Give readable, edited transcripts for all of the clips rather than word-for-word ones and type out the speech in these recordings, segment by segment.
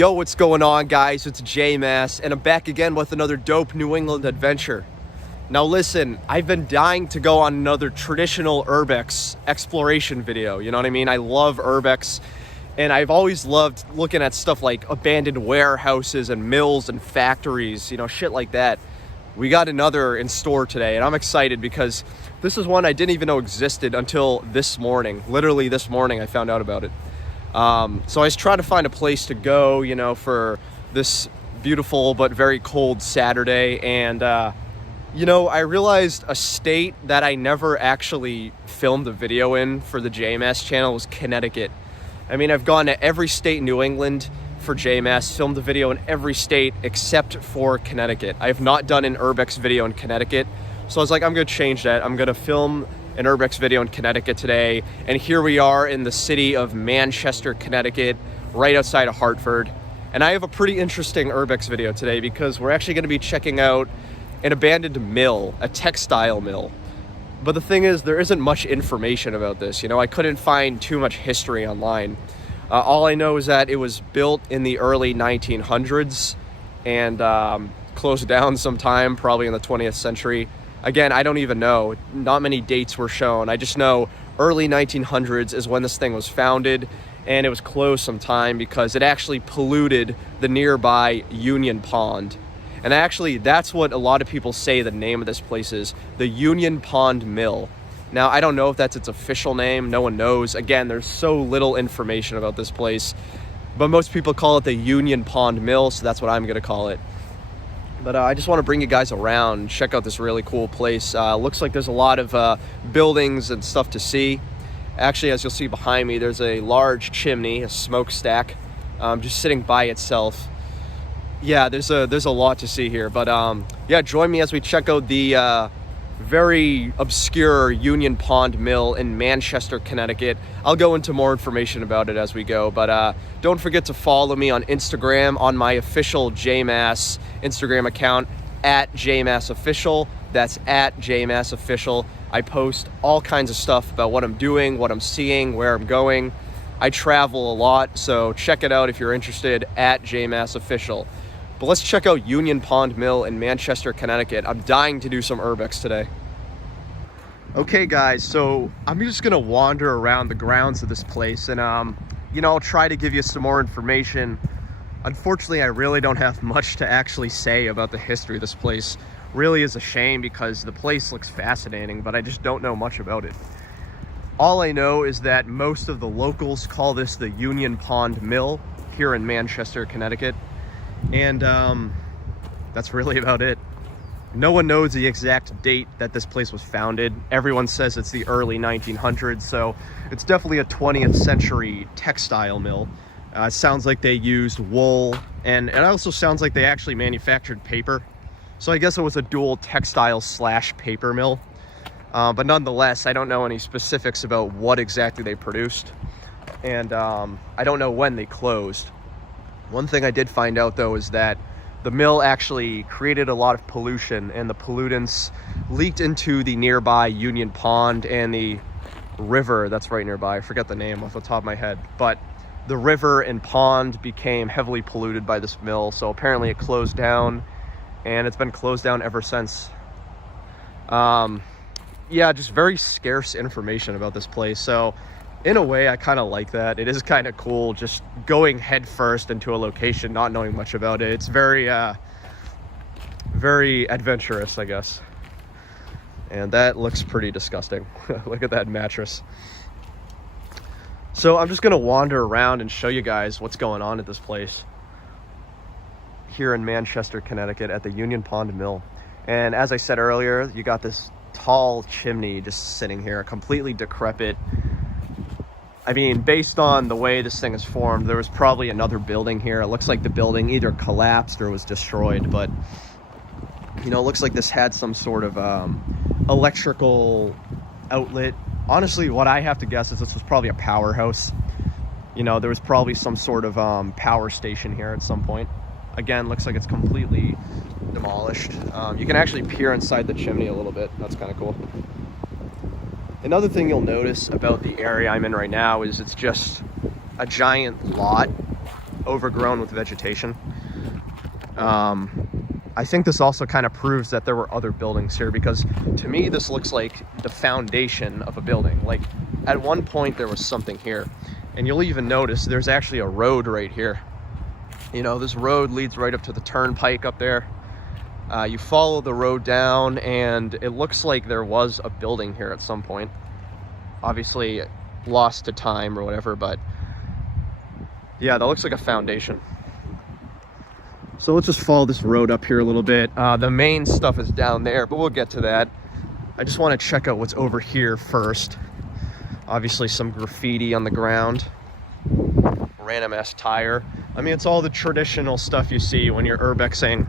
Yo, what's going on, guys? It's J-Mass, and I'm back again with another dope New England adventure. Now listen, I've been dying to go on another traditional urbex exploration video, you know what I mean? I love urbex, and I've always loved looking at stuff like abandoned warehouses and mills and factories, you know, shit like that. We got another in store today, and I'm excited because this is one I didn't even know existed until this morning. Literally this morning I found out about it. So I was trying to find a place to go, you know, for this beautiful but very cold Saturday. And, you know, I realized a state that I never actually filmed a video in for the JMass channel was Connecticut. I mean, I've gone to every state in New England for JMass, filmed a video in every state except for Connecticut. I have not done an urbex video in Connecticut. So I was like, I'm going to change that. I'm going to film an urbex video in Connecticut today, and here we are in the city of Manchester, Connecticut, right outside of Hartford. And I have a pretty interesting urbex video today because we're actually going to be checking out an abandoned mill, a textile mill. But the thing is, there isn't much information about this. You know, I couldn't find too much history online. All I know is that it was built in the early 1900s and closed down sometime, probably in the 20th century. Again, I don't even know. Not many dates were shown. I just know early 1900s is when this thing was founded, and it was closed sometime because it actually polluted the nearby Union Pond. And actually, that's what a lot of people say the name of this place is, the Union Pond Mill. Now, I don't know if that's its official name. No one knows. Again, there's so little information about this place, but most people call it the Union Pond Mill, so that's what I'm going to call it. But I just want to bring you guys around, check out this really cool place. Looks like there's a lot of buildings and stuff to see. Actually, as you'll see behind me, there's a large chimney, a smokestack, just sitting by itself. Yeah, there's a lot to see here. But yeah, join me as we check out the very obscure Union Pond Mill in Manchester, Connecticut. I'll go into more information about it as we go, but don't forget to follow me on Instagram on my official JMass Instagram account at JMassOfficial. That's at JMassOfficial. I post all kinds of stuff about what I'm doing, what I'm seeing, where I'm going. I travel a lot, so check it out if you're interested at JMassOfficial. But let's check out Union Pond Mill in Manchester, Connecticut. I'm dying to do some urbex today. Okay, guys, so I'm just gonna wander around the grounds of this place, and you know, I'll try to give you some more information. Unfortunately, I really don't have much to actually say about the history of this place. Really is a shame because the place looks fascinating, but I just don't know much about it. All I know is that most of the locals call this the Union Pond Mill here in Manchester, Connecticut. And that's really about it. No one knows the exact date that this place was founded. Everyone says it's the early 1900s, so it's definitely a 20th century textile mill. It sounds like they used wool, and it also sounds like they actually manufactured paper. So I guess it was a dual textile / paper mill. But nonetheless, I don't know any specifics about what exactly they produced. And I don't know when they closed. One thing I did find out, though, is that the mill actually created a lot of pollution, and the pollutants leaked into the nearby Union Pond and the river that's right nearby. I forget the name off the top of my head, but the river and pond became heavily polluted by this mill, so apparently it closed down, and it's been closed down ever since. Yeah, just very scarce information about this place, so in a way, I kind of like that. It is kind of cool just going head first into a location, not knowing much about it. It's very adventurous, I guess. And that looks pretty disgusting. Look at that mattress. So I'm just going to wander around and show you guys what's going on at this place here in Manchester, Connecticut at the Union Pond Mill. And as I said earlier, you got this tall chimney just sitting here, completely decrepit. I mean, based on the way this thing is formed, there was probably another building here. It looks like the building either collapsed or was destroyed, but, you know, it looks like this had some sort of electrical outlet. Honestly, what I have to guess is this was probably a powerhouse. You know, there was probably some sort of power station here at some point. Again, looks like it's completely demolished. You can actually peer inside the chimney a little bit. That's kind of cool. Another thing you'll notice about the area I'm in right now is it's just a giant lot overgrown with vegetation. I think this also kind of proves that there were other buildings here, because to me this looks like the foundation of a building. Like at one point there was something here, and you'll even notice there's actually a road right here. You know, this road leads right up to the turnpike up there. You follow the road down and it looks like there was a building here at some point. Obviously lost to time or whatever, but yeah, that looks like a foundation. So let's just follow this road up here a little bit. The main stuff is down there, but we'll get to that. I just want to check out what's over here first. Obviously some graffiti on the ground. Random ass tire. I mean, it's all the traditional stuff you see when you're urbexing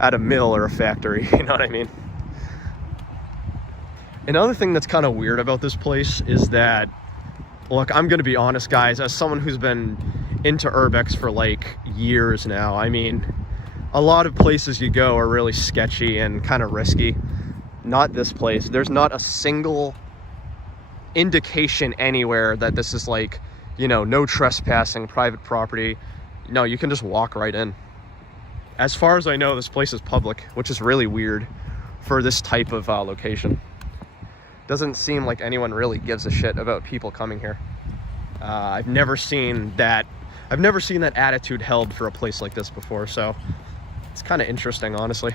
at a mill or a factory, you know what I mean? Another thing that's kind of weird about this place is that, look, I'm gonna be honest, guys, as someone who's been into urbex for like years now, I mean, a lot of places you go are really sketchy and kind of risky. Not this place. There's not a single indication anywhere that this is like, you know, no trespassing, private property. No, you can just walk right in. As far as I know, this place is public, which is really weird for this type of location. Doesn't seem like anyone really gives a shit about people coming here. I've never seen that attitude held for a place like this before, so it's kind of interesting, honestly.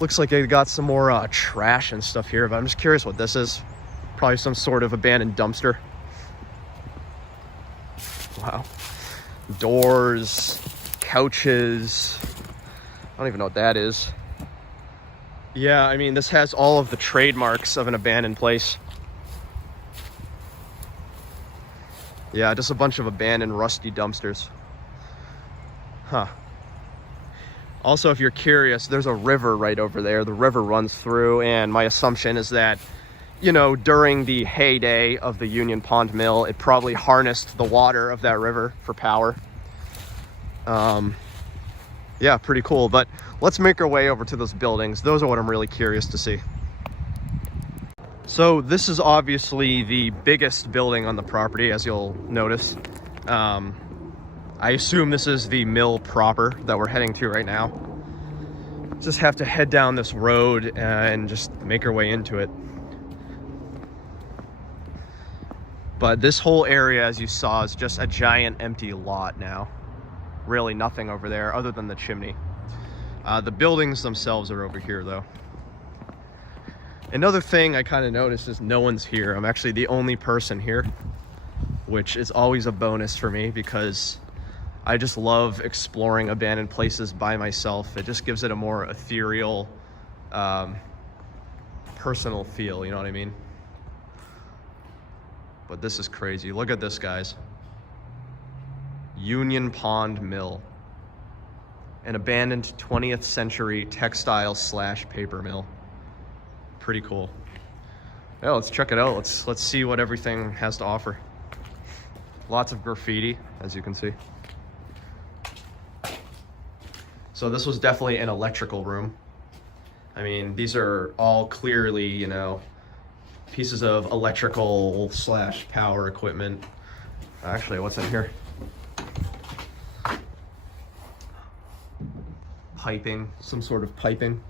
Looks like they got some more trash and stuff here, but I'm just curious what this is. Probably some sort of abandoned dumpster. Wow. Doors, couches. I don't even know what that is. Yeah, I mean, this has all of the trademarks of an abandoned place. Yeah, just a bunch of abandoned rusty dumpsters. Huh. Also, if you're curious, there's a river right over there. The river runs through, and my assumption is that, you know, during the heyday of the Union Pond Mill, it probably harnessed the water of that river for power. Yeah, pretty cool. But let's make our way over to those buildings. Those are what I'm really curious to see. So this is obviously the biggest building on the property, as you'll notice. I assume this is the mill proper that we're heading to right now. Just have to head down this road and just make our way into it. But this whole area, as you saw, is just a giant empty lot now. Really nothing over there other than the chimney. The buildings themselves are over here, though. Another thing I kind of noticed is no one's here. I'm actually the only person here, which is always a bonus for me because I just love exploring abandoned places by myself. It just gives it a more ethereal, personal feel, you know what I mean? But this is crazy. Look at this, guys. Union Pond Mill. An abandoned 20th century textile / paper mill. Pretty cool. Yeah, let's check it out. Let's see what everything has to offer. Lots of graffiti, as you can see. So this was definitely an electrical room. I mean, these are all clearly, you know, pieces of electrical / power equipment. Actually, what's in here? Piping, some sort of piping.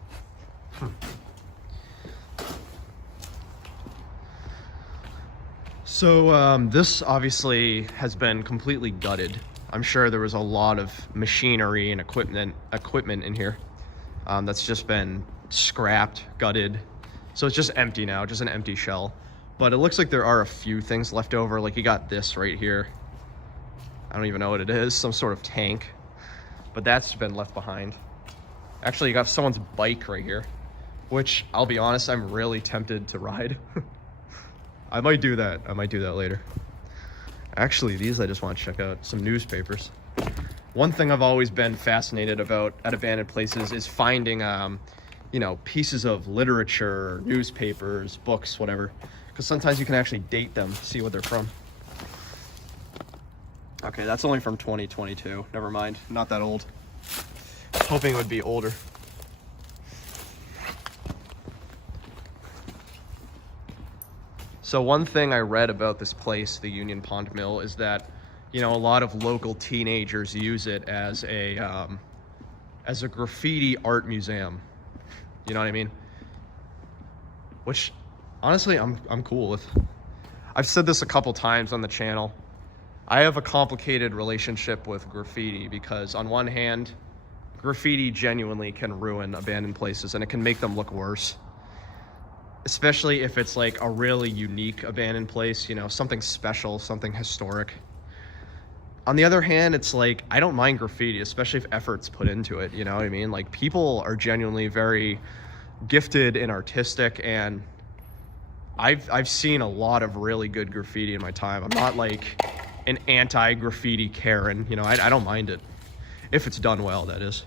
So this obviously has been completely gutted. I'm sure there was a lot of machinery and equipment in here that's just been scrapped, gutted. So it's just empty now, just an empty shell. But it looks like there are a few things left over. Like you got this right here. I don't even know what it is, some sort of tank. But that's been left behind. Actually, you got someone's bike right here, which I'll be honest, I'm really tempted to ride. I might do that. I might do that later. Actually, these I just want to check out. Some newspapers. One thing I've always been fascinated about at abandoned places is finding, you know, pieces of literature, newspapers, books, whatever. Because sometimes you can actually date them, see what they're from. Okay, that's only from 2022. Never mind. Not that old. Hoping it would be older. So one thing I read about this place, the Union Pond Mill, is that you know, a lot of local teenagers use it as a graffiti art museum. You know what I mean? Which, honestly, I'm cool with. I've said this a couple times on the channel. I have a complicated relationship with graffiti because, on one hand, graffiti genuinely can ruin abandoned places and it can make them look worse. Especially if it's like a really unique abandoned place, you know, something special, something historic. On the other hand, it's like, I don't mind graffiti, especially if effort's put into it, you know what I mean? Like, people are genuinely very gifted and artistic, and I've seen a lot of really good graffiti in my time. I'm not like an anti-graffiti Karen, you know, I don't mind it. If it's done well, that is.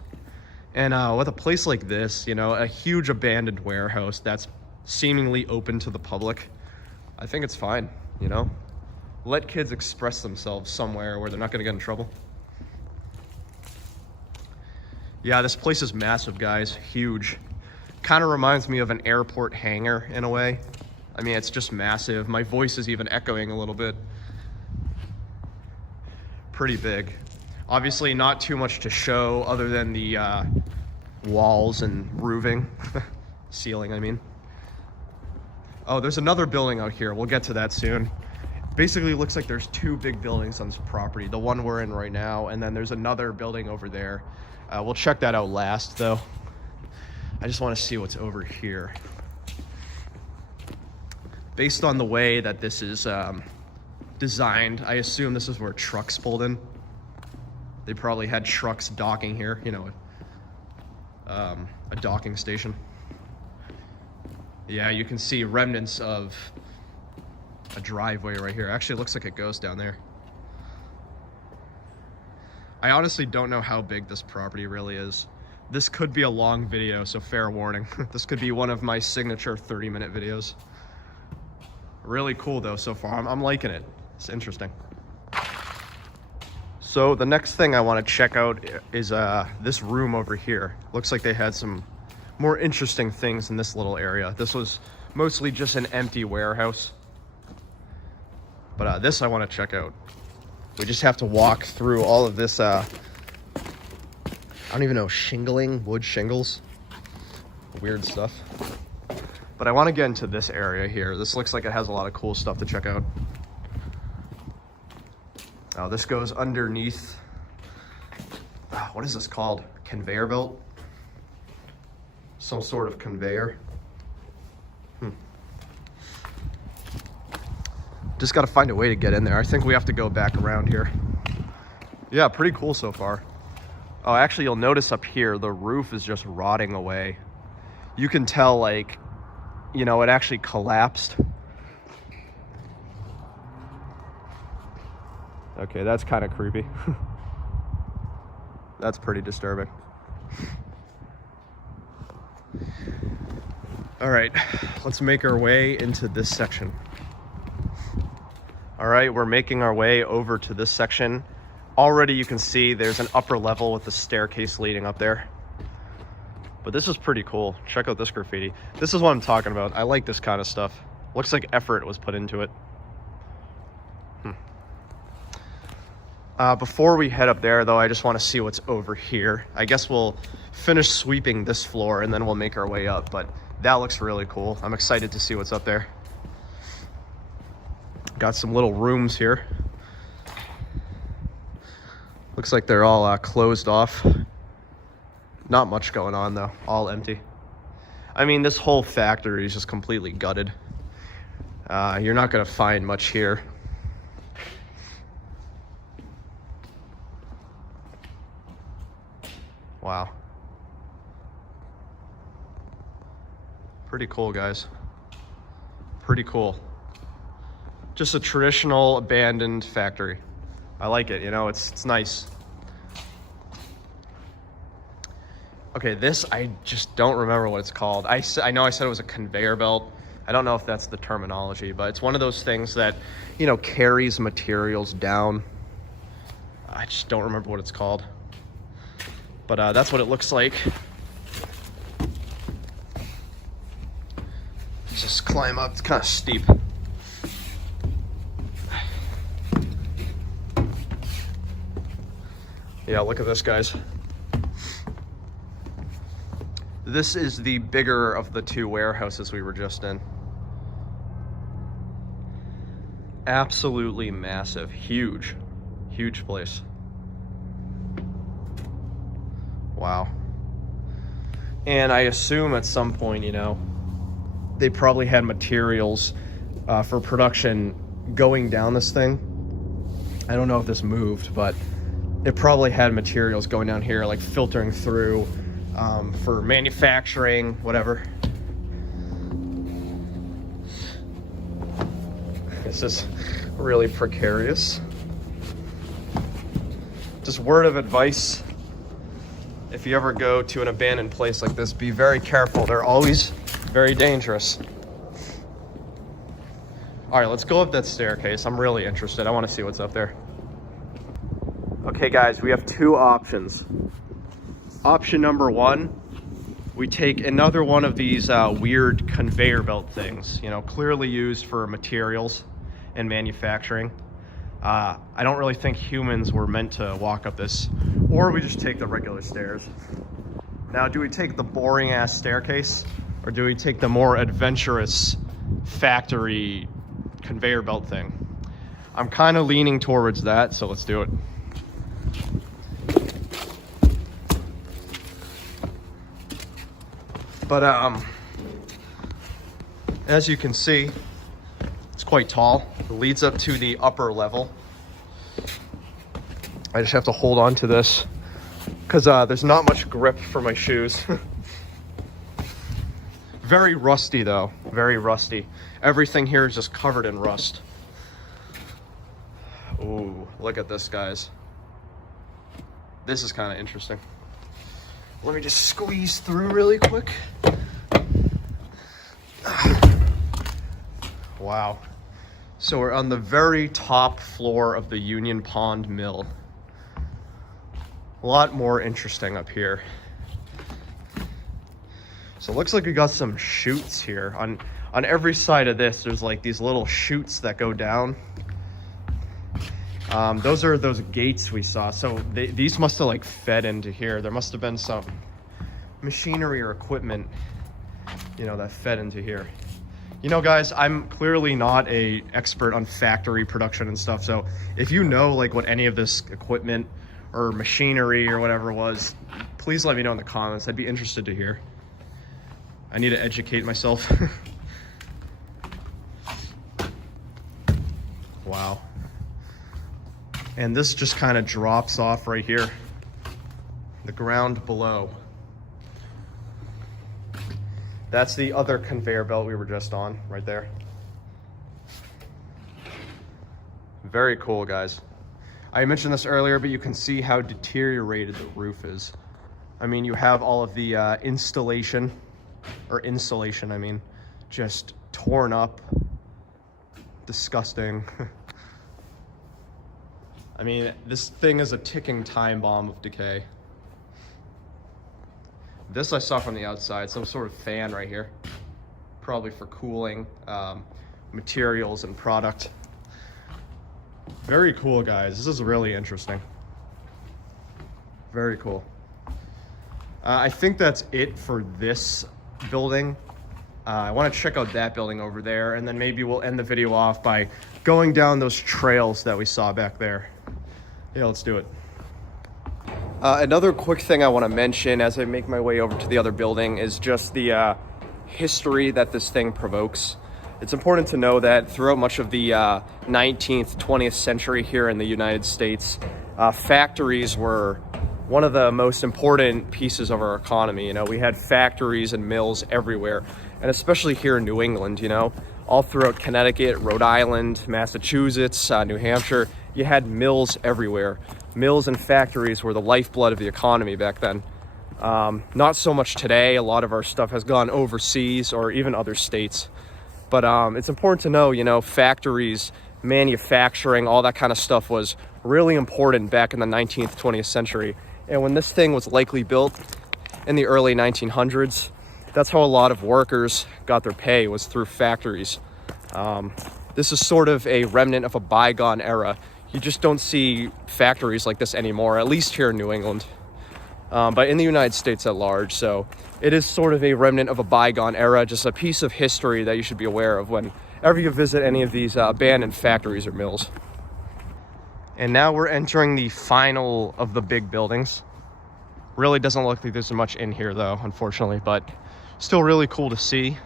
And with a place like this, you know, a huge abandoned warehouse that's seemingly open to the public, I think it's fine, you know? Let kids express themselves somewhere where they're not gonna get in trouble. Yeah, this place is massive, guys, huge. Kind of reminds me of an airport hangar in a way. I mean, it's just massive. My voice is even echoing a little bit. Pretty big. Obviously not too much to show other than the walls and roofing. Ceiling, I mean. Oh, there's another building out here. We'll get to that soon. Basically, it looks like there's two big buildings on this property. The one we're in right now, and then there's another building over there. We'll check that out last, though. I just want to see what's over here. Based on the way that this is designed, I assume this is where trucks pulled in. They probably had trucks docking here, you know, a docking station. Yeah, you can see remnants of a driveway right here. Actually, it looks like it goes down there. I honestly don't know how big this property really is. This could be a long video, so fair warning. This could be one of my signature 30-minute videos. Really cool though so far. I'm liking it. It's interesting. So the next thing I want to check out is this room over here. Looks like they had some more interesting things in this little area. This was mostly just an empty warehouse. But this I want to check out. We just have to walk through all of this, I don't even know, shingling, wood shingles. Weird stuff. But I want to get into this area here. This looks like it has a lot of cool stuff to check out. Oh, this goes underneath, what is this called? Conveyor belt? Some sort of conveyor. Just got to find a way to get in there. I think we have to go back around here. Yeah, pretty cool so far. Oh, actually, you'll notice up here, the roof is just rotting away. You can tell, like, you know, it actually collapsed. Okay, that's kind of creepy. That's pretty disturbing. All right, let's make our way into this section. All right, we're making our way over to this section. Already you can see there's an upper level with the staircase leading up there. But this is pretty cool. Check out this graffiti. This is what I'm talking about. I like this kind of stuff. Looks like effort was put into it. Before we head up there, though, I just want to see what's over here. I guess we'll finish sweeping this floor and then we'll make our way up. But that looks really cool. I'm excited to see what's up there. Got some little rooms here. Looks like they're all closed off. Not much going on though, all empty. I mean, this whole factory is just completely gutted. You're not gonna find much here. Wow. Pretty cool, guys. Pretty cool. Just a traditional abandoned factory. I like it, you know, it's nice. Okay, this, I just don't remember what it's called. I know I said it was a conveyor belt. I don't know if that's the terminology, but it's one of those things that, you know, carries materials down. I just don't remember what it's called. But that's what it looks like. Just climb up, it's kind of steep. Yeah, look at this, guys. This is the bigger of the two warehouses we were just in. Absolutely massive, huge place. Wow. And I assume at some point, you know, they probably had materials for production going down this thing. I don't know if this moved, but it probably had materials going down here, like filtering through for manufacturing, whatever. This is really precarious. Just word of advice, if you ever go to an abandoned place like this, be very careful. They're always very dangerous. All right, let's go up that staircase. I'm really interested. I want to see what's up there. Okay, guys, we have two options. Option number one, we take another one of these weird conveyor belt things, you know, clearly used for materials and manufacturing. I don't really think humans were meant to walk up this, or we just take the regular stairs. Now, do we take the boring ass staircase, or do we take the more adventurous factory conveyor belt thing? I'm kind of leaning towards that, so let's do it. But as you can see, it's quite tall. It leads up to the upper level. I just have to hold on to this because there's not much grip for my shoes. Very rusty though, very rusty. Everything here is just covered in rust. Ooh, look at this, guys. This is kind of interesting. Let me just squeeze through really quick. Wow. So we're on the very top floor of the Union Pond Mill. A lot more interesting up here. So it looks like we got some chutes here. On every side of this, there's like these little chutes that go down. Those are those gates we saw. So these must have like fed into here. There must have been some machinery or equipment, you know, that fed into here. You know, guys, I'm clearly not an expert on factory production and stuff. So if you know like what any of this equipment or machinery or whatever was, please let me know in the comments. I'd be interested to hear. I need to educate myself. Wow. And this just kind of drops off right here, the ground below. That's the other conveyor belt we were just on, right there. Very cool, guys. I mentioned this earlier, but you can see how deteriorated the roof is. I mean, you have all of the insulation, I mean, just torn up. Disgusting. I mean, this thing is a ticking time bomb of decay. This I saw from the outside, some sort of fan right here. Probably for cooling materials and product. Very cool, guys. This is really interesting. Very cool. I think that's it for this building. I want to check out that building over there, and then maybe we'll end the video off by going down those trails that we saw back there. Yeah, let's do it. Another quick thing I want to mention as I make my way over to the other building is just the history that this thing provokes. It's important to know that throughout much of the 19th, 20th century here in the United States, factories were one of the most important pieces of our economy. You know, we had factories and mills everywhere, and especially here in New England, you know, all throughout Connecticut, Rhode Island, Massachusetts, New Hampshire, you had mills everywhere. Mills and factories were the lifeblood of the economy back then. Not so much today. A lot of our stuff has gone overseas or even other states. But it's important to know, you know, factories, manufacturing, all that kind of stuff was really important back in the 19th, 20th century. And when this thing was likely built in the early 1900s, that's how a lot of workers got their pay, was through factories. This is sort of a remnant of a bygone era. You just don't see factories like this anymore, at least here in New England, but in the United States at large. So it is sort of a remnant of a bygone era, just a piece of history that you should be aware of whenever you visit any of these abandoned factories or mills. And now we're entering the final of the big buildings. Really doesn't look like there's much in here though, unfortunately, but still really cool to see.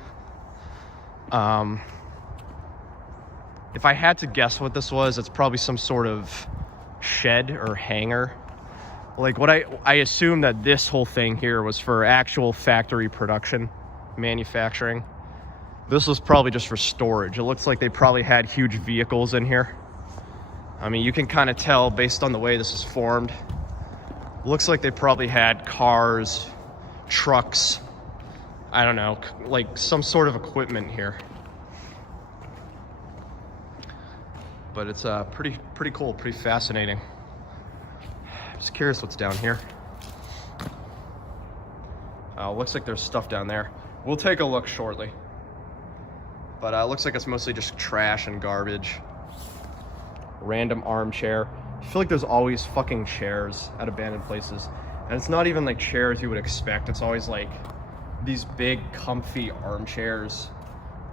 If I had to guess what this was, it's probably some sort of shed or hangar. Like what I assume that this whole thing here was for actual factory production, manufacturing. This was probably just for storage. It looks like they probably had huge vehicles in here. I mean, you can kind of tell based on the way this is formed. Looks like they probably had cars, trucks, I don't know, like some sort of equipment here. But it's pretty cool, pretty fascinating. Just curious what's down here. Looks like there's stuff down there. We'll take a look shortly. But it looks like it's mostly just trash and garbage. Random armchair. I feel like there's always fucking chairs at abandoned places. And it's not even like chairs you would expect. It's always like these big, comfy armchairs.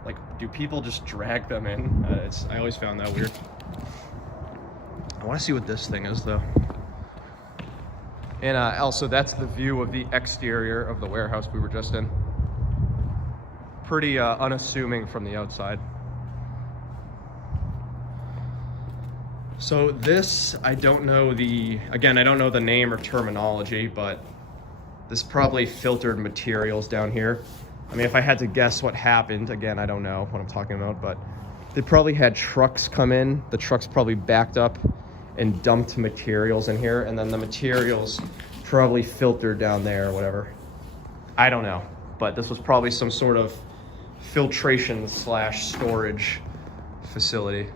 Like, do people just drag them in? I always found that weird. I want to see what this thing is, though. And also, that's the view of the exterior of the warehouse we were just in. Pretty unassuming from the outside. So this, I don't know I don't know the name or terminology, but this probably filtered materials down here. I mean, if I had to guess what happened, again, I don't know what I'm talking about, but they probably had trucks come in. The trucks probably backed up and dumped materials in here, and then the materials probably filtered down there or whatever. I don't know, but this was probably some sort of filtration / storage facility.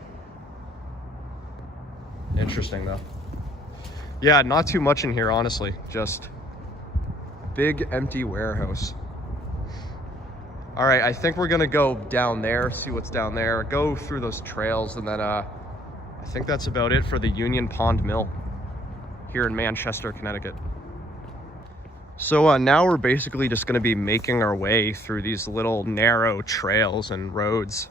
Interesting though. Yeah, not too much in here, honestly. Just big empty warehouse. All right, I think we're gonna go down there, see what's down there, go through those trails, and then I think that's about it for the Union Pond Mill here in Manchester, Connecticut. So now we're basically just gonna be making our way through these little narrow trails and roads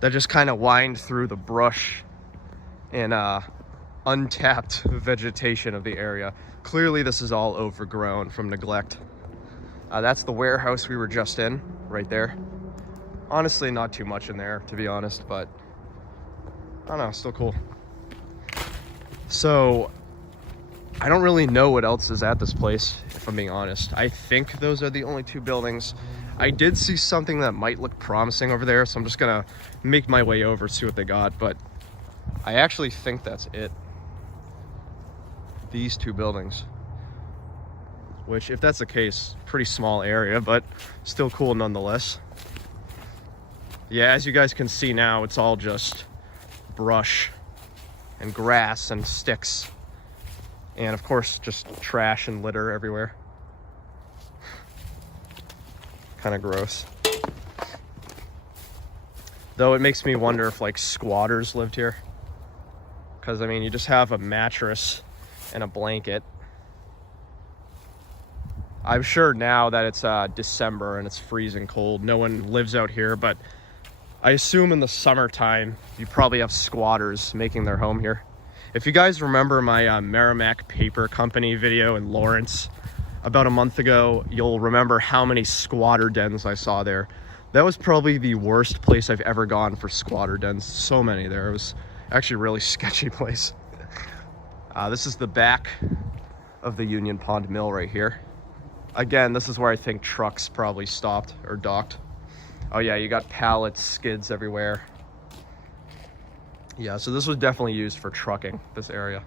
that just kind of wind through the brush and untapped vegetation of the area. Clearly this is all overgrown from neglect. That's the warehouse we were just in, right there. Honestly, not too much in there, to be honest, but I don't know, still cool. So, I don't really know what else is at this place, if I'm being honest. I think those are the only two buildings. I did see something that might look promising over there, so I'm just gonna make my way over, see what they got, but I actually think that's it. These two buildings. Which, if that's the case, pretty small area, but still cool nonetheless. Yeah, as you guys can see now, it's all just brush and grass and sticks. And of course, just trash and litter everywhere. Kind of gross. Though it makes me wonder if like squatters lived here. Because I mean, you just have a mattress and a blanket. I'm sure now that it's December and it's freezing cold, no one lives out here, but I assume in the summertime, you probably have squatters making their home here. If you guys remember my Merrimack Paper Company video in Lawrence about a month ago, you'll remember how many squatter dens I saw there. That was probably the worst place I've ever gone for squatter dens. So many there. It was actually a really sketchy place. This is the back of the Union Pond Mill right here. Again, this is where I think trucks probably stopped or docked. Oh yeah, you got pallets, skids everywhere. Yeah, so this was definitely used for trucking, this area.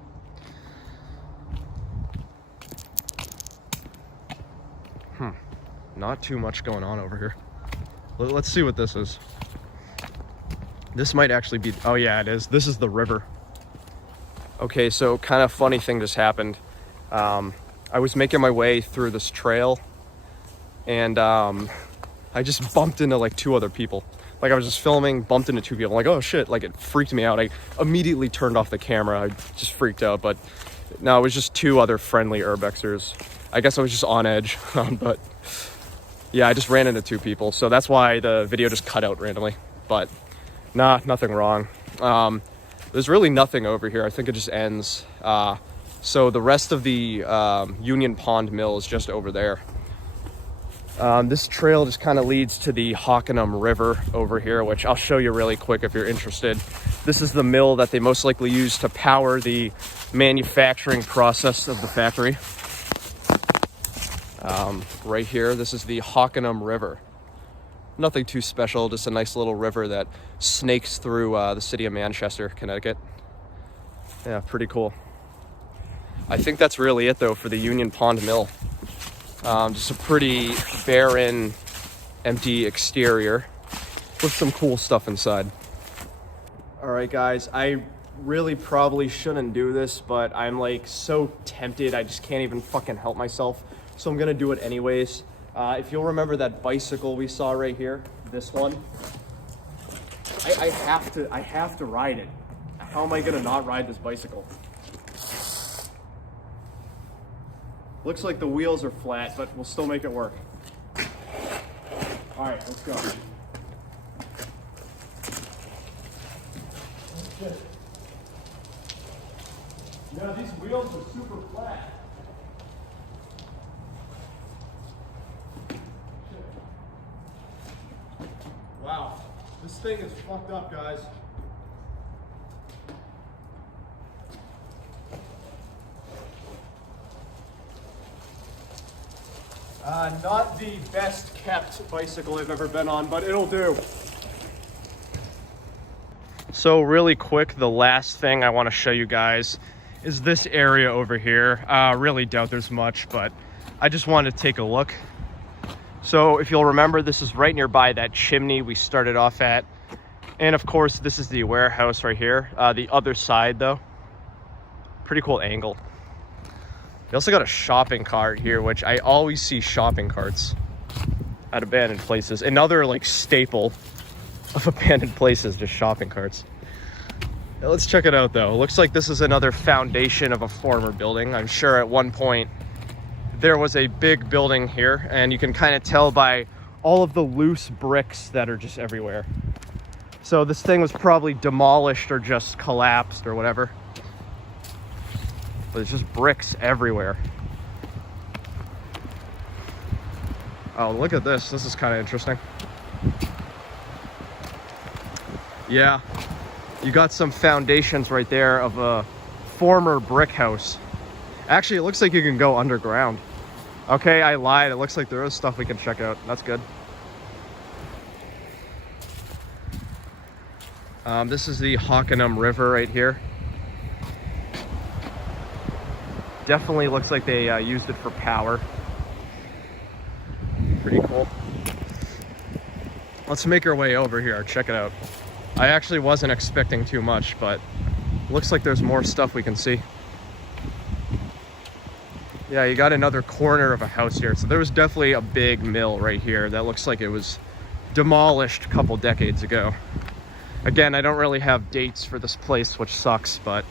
Not too much going on over here. Let's see what this is. This might actually be, oh yeah, it is. This is the river. Okay, so kind of funny thing just happened. I was making my way through this trail and I just bumped into like two other people. Like I was just filming, bumped into two people. I'm like, oh shit, like it freaked me out. I immediately turned off the camera. I just freaked out, but no, it was just two other friendly urbexers. I guess I was just on edge, but yeah, I just ran into two people. So that's why the video just cut out randomly, but nah, nothing wrong. There's really nothing over here. I think it just ends. So the rest of the Union Pond Mill is just over there. This trail just kind of leads to the Hockanum River over here, which I'll show you really quick if you're interested. This is the mill that they most likely use to power the manufacturing process of the factory. Right here, this is the Hockanum River. Nothing too special, just a nice little river that snakes through the city of Manchester, Connecticut. Yeah, pretty cool. I think that's really it though for the Union Pond Mill. Just a pretty barren, empty exterior with some cool stuff inside. All right, guys, I really probably shouldn't do this, but I'm like so tempted. I just can't even fucking help myself. So I'm gonna do it anyways. If you'll remember that bicycle we saw right here, this one, I have to ride it. How am I gonna not ride this bicycle? Looks like the wheels are flat, but we'll still make it work. All right, let's go. Yeah, these wheels are super flat. Wow, this thing is fucked up, guys. Not the best kept bicycle I've ever been on, but it'll do. So really quick, the last thing I want to show you guys is this area over here. Really doubt there's much, but I just wanted to take a look. So if you'll remember, this is right nearby that chimney we started off at. And of course, this is the warehouse right here. The other side though, pretty cool angle. We also got a shopping cart here, which I always see shopping carts at abandoned places. Another like staple of abandoned places, just shopping carts. Now, let's check it out though. It looks like this is another foundation of a former building. I'm sure at one point there was a big building here, and you can kind of tell by all of the loose bricks that are just everywhere. So this thing was probably demolished or just collapsed or whatever. But it's just bricks everywhere. Oh, look at this. This is kind of interesting. Yeah, you got some foundations right there of a former brick house. Actually, it looks like you can go underground. Okay, I lied. It looks like there is stuff we can check out. That's good. This is the Hockanum River right here. Definitely looks like they used it for power. Pretty cool. Let's make our way over here. Check it out. I actually wasn't expecting too much, but looks like there's more stuff we can see. Yeah, you got another corner of a house here. So there was definitely a big mill right here that looks like it was demolished a couple decades ago. Again, I don't really have dates for this place, which sucks, but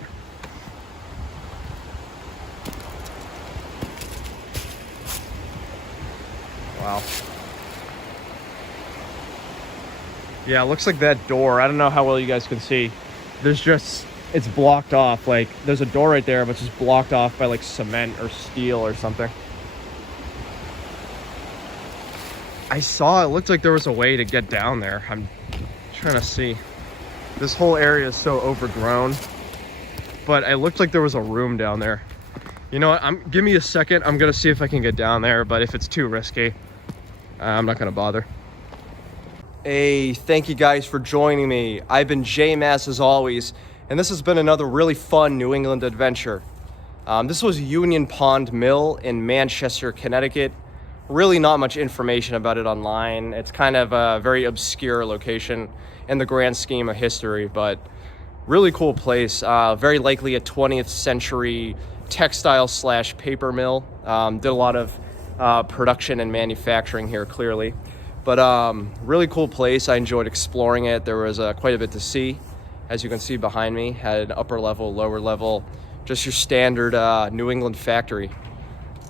wow. Yeah, it looks like that door, I don't know how well you guys can see. There's just, it's blocked off. Like, there's a door right there, but it's just blocked off by like cement or steel or something. I saw, it looked like there was a way to get down there. I'm trying to see. This whole area is so overgrown, but it looked like there was a room down there. You know what, give me a second. I'm gonna see if I can get down there, but if it's too risky, I'm not gonna bother. Hey, thank you guys for joining me. I've been J-Mass as always, and this has been another really fun New England adventure. This was Union Pond Mill in Manchester, Connecticut. Really not much information about it online. It's kind of a very obscure location in the grand scheme of history, but really cool place. Very likely a 20th century textile / paper mill. Did a lot of production and manufacturing here, clearly. But really cool place. I enjoyed exploring it. There was quite a bit to see. As you can see behind me, had an upper level, lower level, just your standard New England factory.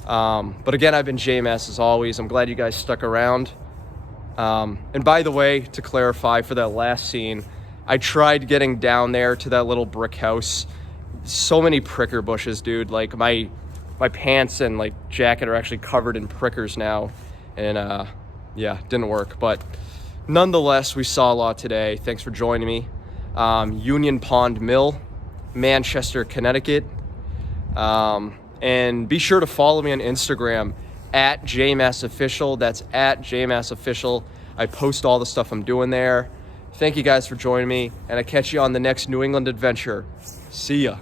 But again, I've been JMass as always. I'm glad you guys stuck around. And by the way, to clarify for that last scene, I tried getting down there to that little brick house. So many pricker bushes, dude. Like my pants and like jacket are actually covered in prickers now. And yeah, didn't work. But nonetheless, we saw a lot today. Thanks for joining me. Union Pond Mill, Manchester, Connecticut. And be sure to follow me on Instagram at JMassOfficial. That's at JMassOfficial. I post all the stuff I'm doing there. Thank you guys for joining me, and I catch you on the next New England adventure. See ya.